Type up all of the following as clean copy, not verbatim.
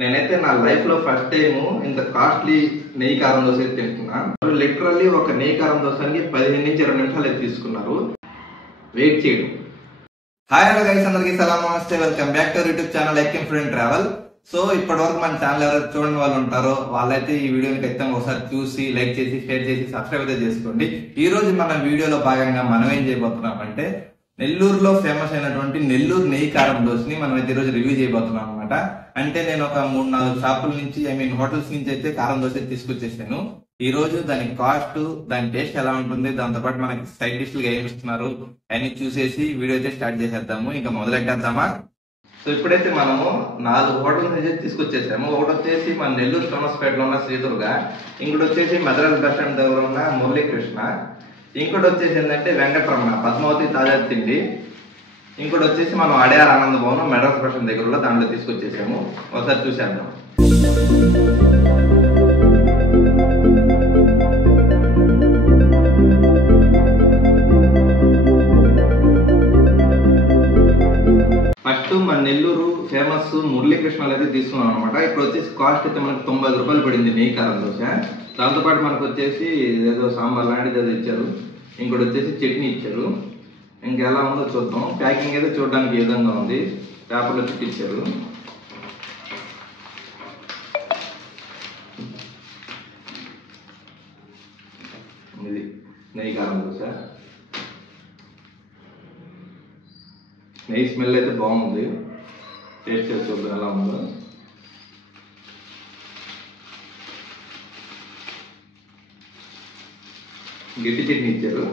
నేనైతే నా లైఫ్ లో ఫస్ట్ టైం ఇంత కాస్ట్లీ నెయ్యి కారం దోశ తింటున్నా. లిటరల్లీ ఒక నెయ్యి కారం దోశకి 15 నుంచి 20 నిమిషాలు తీసుకున్నారు వెయిట్ చేయడం. హాయ్ హలో గైస్, అందరికీ సలాం నమస్తే, welcome back to YouTube channel ఎక్కిం ఫ్రెండ్ ట్రావెల్. సో ఇప్పటి వరకు మన ఛానల్ ఎవరైతే చూడని వాళ్ళు ఉంటారో వాళ్ళైతే ఈ వీడియోని ఖచ్చితంగా ఒకసారి చూసి లైక్ చేసి షేర్ చేసి సబ్స్క్రైబ్ అయితే చేసుకోండి. ఈ రోజు మన వీడియోలో భాగంగా మనం ఏం చేయబోతున్నాం అంటే నెల్లూరులో ఫేమస్ అయినటువంటి నెల్లూరు నెయ్యి కారం దోశని మనం అయితే ఈరోజు రివ్యూ చేయబోతున్నాం అనమాట. అంటే నేను ఒక 3-4 షాపుల నుంచి హోటల్స్ నుంచి అయితే కారం దోశ తీసుకొచ్చేసాను. ఈ రోజు దాని కాస్ట్, దాని టేస్ట్ ఎలా ఉంటుంది, దాంతో పాటు మనకి సైడ్ డిష్లు ఏమి ఇస్తున్నారు అన్ని చూసేసి వీడియో అయితే స్టార్ట్ చేసేద్దాము. ఇంకా మొదలెట్టేద్దామా? సో ఇప్పుడైతే మనము 4 హోటల్స్ నుంచి తీసుకొచ్చేసాము. ఒకటి వచ్చేసి మన నెల్లూరు స్టోనస్పేటలో ఉన్న శ్రీదుర్గ, ఇంకోటి వచ్చేసి మద్రాస్ బస్ స్టాండ్ దగ్గర ఉన్న మురళీకృష్ణ, ఇంకోటి వచ్చేసి ఏంటంటే వెంకటరమణ పద్మావతి తాజా తిండి, ఇంకోటి వచ్చేసి మనం అడయార్ ఆనంద భవనం మెడ్రాస్ బస్ స్టాండ్ దగ్గర దాంట్లో తీసుకొచ్చేసాము. ఒకసారి చూసేద్దాం. ఫస్ట్ మన నెల్లూరు ఫేమస్ మురళీకృష్ణలో అయితే తీసుకున్నాం అనమాట. ఇప్పుడు వచ్చేసి కాస్ట్ అయితే మనకు 90 రూపాయలు పడింది నెయ్యి కారం దోశ. దాంతోపాటు మనకు వచ్చేసి ఏదో సాంబార్ లాంటిది ఏదో ఇచ్చారు, ఇంకోటి వచ్చేసి చట్నీ ఇచ్చారు. ఇంకెలా ఉందో చూద్దాం. ప్యాకింగ్ అయితే చూడడానికి ఏ విధంగా ఉంది, పేపర్లో చుట్టించారు. ఇది నెయ్యి కారం దోశ. నెయ్యి స్మెల్ అయితే బాగుంది, టేస్ట్ చేసి చూద్దాం ఎలా ఉందో. గట్టి చట్నీ ఇచ్చారు.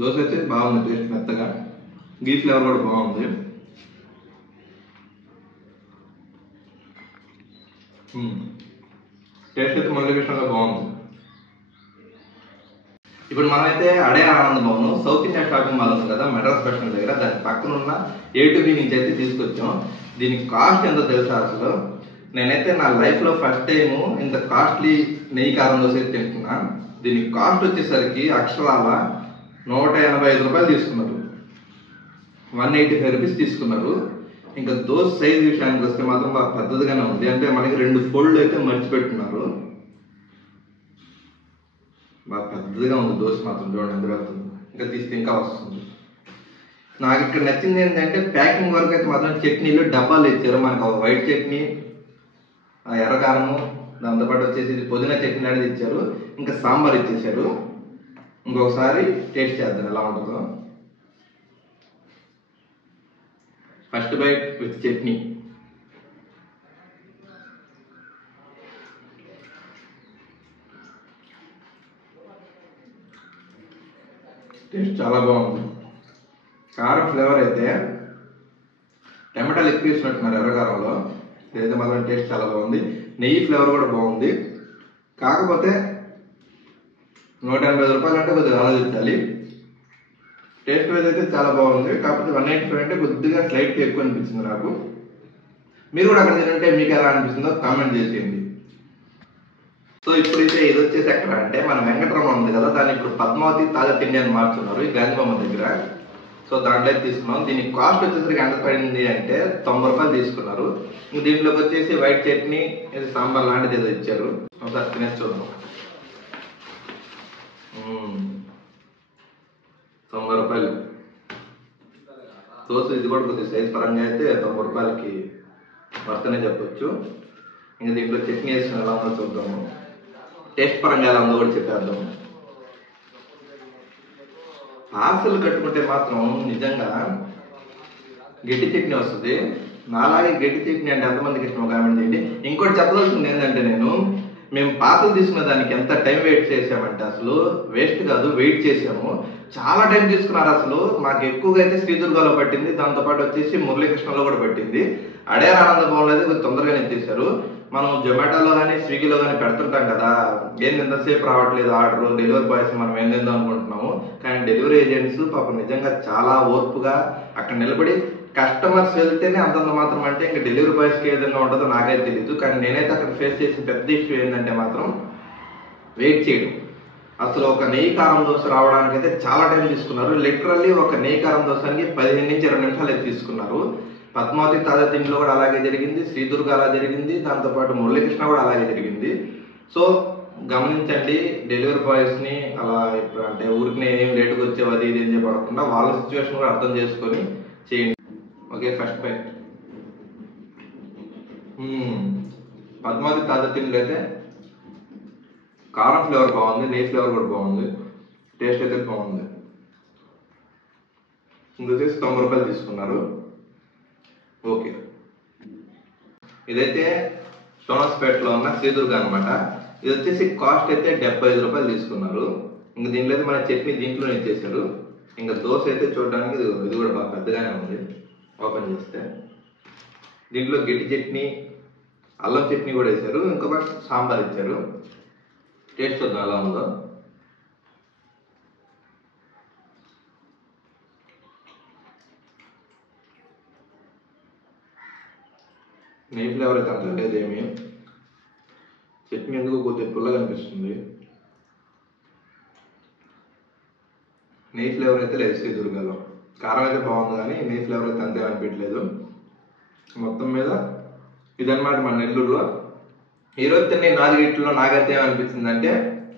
దోశ అయితే బాగుంది, టేస్ట్ మెత్తగా, గీ ఫ్లేవర్ కూడా బాగుంది. టేస్ట్ అయితే మురళీకృష్ణలో బాగుంది. ఇప్పుడు మనమైతే అడయార్ ఆనంద భవనం సౌత్ ఇండియా షాపింగ్ మాల్ ఉంది కదా మెడ్రాస్ బస్ స్టాండ్ దగ్గర, దాని పక్కన ఉన్న A2B నుంచి అయితే తీసుకొచ్చాం. దీనికి కాస్ట్ ఎంతో తెలుసా? అసలు నేనైతే నా లైఫ్ లో ఫస్ట్ టైం ఇంత కాస్ట్లీ నెయ్యి కారం దోశ తింటున్నా. దీనికి కాస్ట్ వచ్చేసరికి అక్షరాల 185 రూపాయలు తీసుకున్నారు, 185 రూపీస్ తీసుకున్నారు. ఇంకా దోశ సైజ్ విషయానికి వస్తే మాత్రం బాగా పెద్దదిగానే ఉంది. అంటే మనకి 2 ఫోల్డ్ అయితే మర్చిపెట్టున్నారు, బాగా పెద్దదిగా ఉంది దోశ మాత్రం. చూడండి ఎంత వెళ్తుంది, ఇంకా తీస్తే ఇంకా వస్తుంది. నాకు ఇక్కడ నచ్చింది ఏంటంటే ప్యాకింగ్ వరకు అయితే మాత్రం చట్నీలు డబ్బాలు ఇచ్చారు. మనకు ఒక వైట్ చట్నీ, ఎర్రకారము, దాంతోపాటు వచ్చేసి పుదీనా చట్నీ అనేది ఇచ్చారు, ఇంకా సాంబార్ ఇచ్చేసారు. ఇంకొకసారి టేస్ట్ చేద్దాం ఎలా ఉంటుందో. First bite with chutney. Taste చాలా బాగుంది. కారం ఫ్లేవర్ అయితే టమాటాలు ఎక్కువ వేసినట్టున్నారు ఎర్రకారంలో, ఇదైతే మాత్రం టేస్ట్ చాలా బాగుంది. నెయ్యి ఫ్లేవర్ కూడా బాగుంది. కాకపోతే 185 రూపాయలు అంటే కొద్దిగా ఆలోచించాలి. టేస్ట్ వైజ్ అయితే చాలా బాగుంది. కాకపోతే 185 అంటే కొద్దిగా స్లైట్గా ఎక్కువ అనిపించింది నాకు. మీరు కూడా అక్కడ తింటే మీకు ఎలా అనిపిస్తుందో కామెంట్ చేసేయండి. సో ఇప్పుడైతే ఇది వచ్చేసి ఎక్కడ అంటే మన వెంకటరమణ ఉంది కదా, దాన్ని ఇప్పుడు పద్మావతి తాజా తిండి అని మార్చున్నారు ఈ గాంధీబొమ్మ దగ్గర. సో దాంట్లో తీసుకున్నాం. దీనికి కాస్ట్ వచ్చేసరికి ఎంత పడింది అంటే 90 రూపాయలు తీసుకున్నారు. దీంట్లోకి వచ్చేసి వైట్ చట్నీ, సాంబార్ లాంటిది ఏదో ఇచ్చారు. ఒకసారి తినేసి చూద్దాం. 90 రూపాయలు దోశ. ఇది కూడా కొద్దిగా సైజ్ పరంగా అయితే 90 రూపాయలకి వర్తనే చెప్పొచ్చు. ఇంకా దీంట్లో చట్నీ వేసుకుని ఎలా ఉందో చూద్దాము. టేస్ట్ పరంగా ఎలా ఉందో కూడా చెప్పేద్దాం. పార్సల్ కట్టుకుంటే మాత్రం నిజంగా గట్టి చట్నీ వస్తుంది. నాలాగే గట్టి చట్నీ అంటే ఎంతమందికి ఇష్టం కామెంట్ చేయండి. ఇంకోటి చెప్పవలసింది ఏంటంటే మేము పార్సల్ తీసుకున్న దానికి ఎంత టైం వెయిట్ చేసామంటే అసలు వేస్ట్ కాదు, వెయిట్ చేసాము. చాలా టైం తీసుకున్నారు. అసలు మాకు ఎక్కువగా అయితే శ్రీదుర్గలో పట్టింది, దాంతోపాటు వచ్చేసి మురళీకృష్ణలో కూడా పట్టింది. అడయార్ ఆనంద భవన్లో అయితే కొంచెం తొందరగానే ఇచ్చేసారు. మనం జొమాటోలో కానీ స్విగ్గీలో కానీ పెడుతుంటాం కదా, ఏంది ఎంతసేపు రావట్లేదు ఆర్డర్, డెలివరీ బాయ్స్ మనం ఏందేందో అనుకుంటున్నాము. కానీ డెలివరీ ఏజెంట్స్ పాపం నిజంగా చాలా ఓర్పుగా అక్కడ నిలబడి కస్టమర్స్ వెళ్తేనే అంతంత మాత్రం అంటే ఇంకా డెలివరీ బాయ్స్కి ఏ విధంగా ఉంటుందో నాకైతే తెలియదు. కానీ నేనైతే అక్కడ ఫేస్ చేసిన పెద్ద ఇష్యూ ఏంటంటే మాత్రం వెయిట్ చేయడం. అసలు ఒక నెయ్యి కారం దోశ రావడానికి అయితే చాలా టైం తీసుకున్నారు. లిటరల్లీ ఒక నెయ్యి కారం దోశకి 15 నుంచి 20 నిమిషాలు అయితే తీసుకున్నారు. పద్మావతి తాజా తిండిలో కూడా అలాగే జరిగింది, శ్రీదుర్గ అలా జరిగింది, దాంతోపాటు మురళీకృష్ణ కూడా అలాగే జరిగింది. సో గమనించండి, డెలివరీ బాయ్స్ని అలా ఇప్పుడు అంటే ఊరికి ఏం లేటుగా వచ్చేవి అది ఇది అని చెప్పి పడకుండా వాళ్ళ సిచ్యువేషన్ కూడా అర్థం చేసుకొని చేయండి. Okay, first byte. పద్మావతి తాజా తిండిలో అయితే కారం ఫ్లేవర్ బాగుంది, నెయ్యి ఫ్లేవర్ కూడా బాగుంది, టేస్ట్ అయితే బాగుంది. ఇది వచ్చేసి 90 రూపాయలు తీసుకున్నారు. ఓకే, ఇదైతే సోనాస్పేటలో ఉన్న శ్రీదుర్గ అనమాట. ఇది వచ్చేసి కాస్ట్ అయితే 75 రూపాయలు తీసుకున్నారు. ఇంకా దీంట్లో అయితే మన చట్నీ దీంట్లో ఇచ్చేసారు. ఇంకా దోశ అయితే చూడడానికి ఇది కూడా బాగా పెద్దగానే ఉంది. ఓపెన్ చేస్తే దీంట్లో గట్టి చట్నీ, అల్లం చట్నీ కూడా వేశారు, ఇంకొక సాంబార్ ఇచ్చారు. టేస్ట్ చూద్దాం ఎలా ఉందో. నెయ్యి ఫ్లేవర్ అయితే అంత లేదేమి, చట్నీ ఎందుకు కొద్దిగా పుల్లగా అనిపిస్తుంది. నెయ్యి ఫ్లేవర్ అయితే లేదు శ్రీదుర్గలో. కారం అయితే బాగుంది కానీ నెయ్యి ఫ్లేవర్ అయితే అంతే అనిపించలేదు. మొత్తం మీద ఇదన్నమాట మన నెల్లూరులో ఈరోజు తిన్న 4 ఇట్లో నాకైతే ఏమనిపించింది అంటే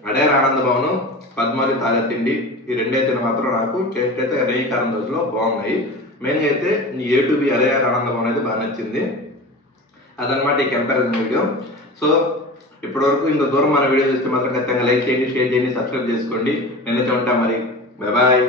అడయార్ ఆనంద భవనం, పద్మావతి తాజా తిండి, ఈ రెండైతే మాత్రం నాకు టేస్ట్ అయితే నెయ్యి కారం దోశలో బాగున్నాయి. మెయిన్గా అయితే ఈ A to B అడయార్ ఆనంద భవనం అయితే బాగా నచ్చింది. అదనమాట ఈ కంపారిజన్ వీడియో. సో ఇప్పటివరకు ఇంత దూరం మన వీడియో చూస్తే మాత్రం ఖచ్చితంగా లైక్ చేయండి, షేర్ చేయండి, సబ్స్క్రైబ్ చేసుకోండి. నేనైతే ఉంటాను మరి. Bye bye.